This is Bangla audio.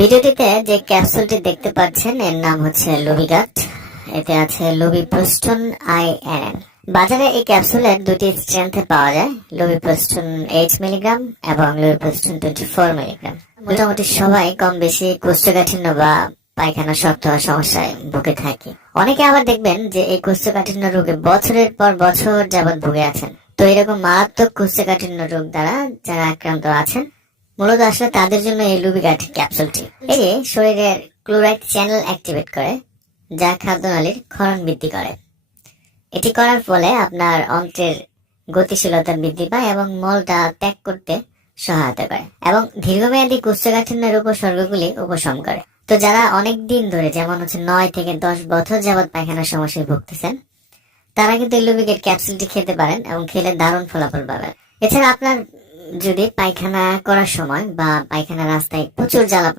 ভিডিওটিতে যে ক্যাপসুলটি দেখতে পাচ্ছেন, এর নাম হচ্ছে লুবিগাট এতে আছে লুবিপ্রোস্টন আই এন বাজারে এই ক্যাপসুলের দুটি স্ট্রেংথে পাওয়া যায় লুবিপ্রোস্টন এইট মিলিগ্রাম এবং লুবিপ্রোস্টন টোয়েন্টি ফোর মিলিগ্রাম মোটামুটি সবাই কম বেশি কোষ্ঠকাঠিন্য বা পায়খানা শক্ত হওয়ার সমস্যায় ভুগে থাকে। অনেকে আবার দেখবেন যে এই কোষ্ঠকাঠিন্য রোগে বছরের পর বছর যাবৎ ভুগে আছেন। তো এরকম মারাত্মক কোষ্ঠকাঠিন্য রোগ দ্বারা যারা আক্রান্ত আছেন মূলত আসলে তাদের জন্য এই লুবিগাট ক্যাপসুলটি। এটি শরীরের ক্লোরাইড চ্যানেল অ্যাক্টিভেট করে, যা খাদ্যনালীর ক্ষরণ বৃদ্ধি করে। এটি করার ফলে আপনার অন্ত্রের গতিশীলতা বৃদ্ধি পায় এবং মলটা ত্যাগ করতে সহায়তা করে এবং দীর্ঘমেয়াদী কোষ্ঠকাঠিন্যের উপসর্গগুলি উপশম করে। তো যারা অনেক দিন ধরে, যেমন হচ্ছে নয় থেকে দশ বছর যাবৎ পায়খানার সমস্যায় ভুগতেছেন, তারা কিন্তু এই লুবিকেট ক্যাপসুলটি খেতে পারেন এবং খেলে দারুণ ফলাফল পাবেন। এছাড়া আপনার যদি পায়খানা করার সময় বা পায়খানা রাস্তায় প্রচুর জ্বালা